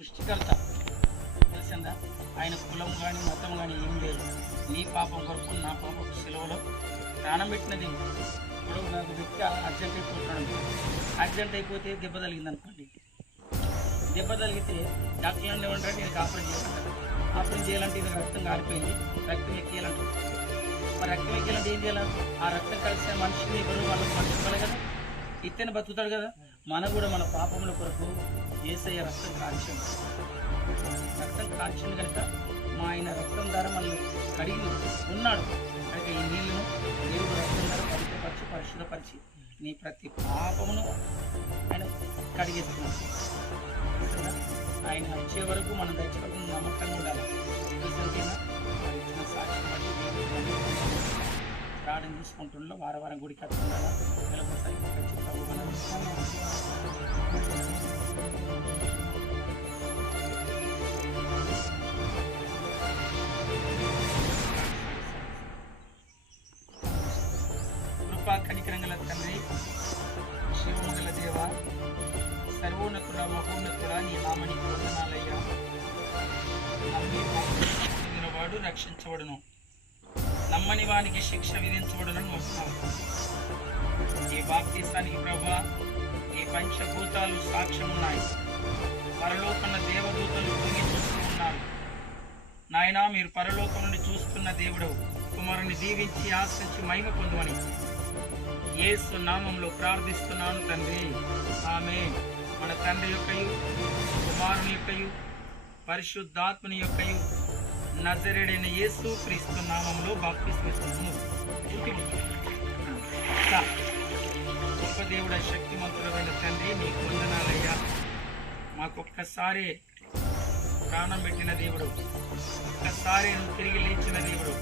సృష్టికర్త తెలిసిందా. ఆయన కులం కానీ మతం కానీ ఏం లేదు. నీ పాపం కొరకు నా పాపం సెలవులో ప్రాణం పెట్టిన దేవుడు. ఇప్పుడు నాకు వ్యక్తి అర్జెంట్ అయిపోతున్నాడు. యాక్సిడెంట్ అయిపోతే దెబ్బ తగిలింది అనుకోండి. దెబ్బ తగిలితే డాక్టర్లు ఏమంటారు, నేను ఆపరేషన్ చేయాలంటారు. ఆపరేషన్ చేయాలంటే ఇది రక్తం కారిపోయింది, రక్తం ఎక్కియాలంటారు. మరి రక్తం ఎక్కియాలంటే ఏం చేయాలి? ఆ రక్తం కలిసిన మనిషిని ఎవరు వాళ్ళకి మనిషి ఇవ్వాలి కదా, ఇత్తేనే బతుకుతాడు కదా. మన కూడా మన పాపముల కొరకు యేసయ్య రక్తం కాల్చింది. రక్తం కాల్చింది కనుక మా ఆయన రక్తం ద్వారా మనల్ని కడిగి ఉన్నాడు కనుక ఈ నీళ్లను దేవుడు రక్తం ద్వారా పవిత్రపరిచి పరిశుద్ధపరిచి నీ ప్రతి పాపమును ఆయన కడిగేస్తున్నాడు. ఆయన వచ్చే వరకు మనం తెచ్చుకోవడం నమ్మకంగా ఉండాలి. ఇచ్చిన సాక్షి ప్రాణం తీసుకుంటుండో వారం గుడికి వస్తుండాలా నెలకొకసారి కృపా కనికరంగల తండ్రి, శివమగల దేవ, సర్వోన్నతుడ మహోన్నతుడ, నీ నామనికి వందనాలయ్యా. నమ్మి వాడు రక్షించబడును, నమ్మని వానికి శిక్ష విధించబడునని వస్తాను. ఈ బాప్తీసానికి ప్రభా ఈ పంచభూతాలు సాక్ష్యం ఉన్నాయి. పరలోకన్న దేవదూతలు తొంగి చూస్తూ ఉన్నారు. నాయనా, మీరు పరలోకం నుండి చూస్తున్న దేవుడు కుమారుని దీవించి ఆశించి మహిమ పొందుమని యేసు నామంలో ప్రార్థిస్తున్నాను తండ్రి. ఆమేన్. మన తండ్రి యొక్కయు కుమారుని యొక్కయు పరిశుద్ధాత్మని యొక్కయు నజరేడైన యేసు క్రీస్తు నామంలో బాప్తిస్మము. గొప్ప దేవుడ, శక్తిమంతుడమైన తండ్రి, నీకు వందనాలయ్యా. మాకొక్కసారి ప్రాణం పెట్టిన దేవుడు, ఒక్కసారి తిరిగి లేచిన దేవుడు.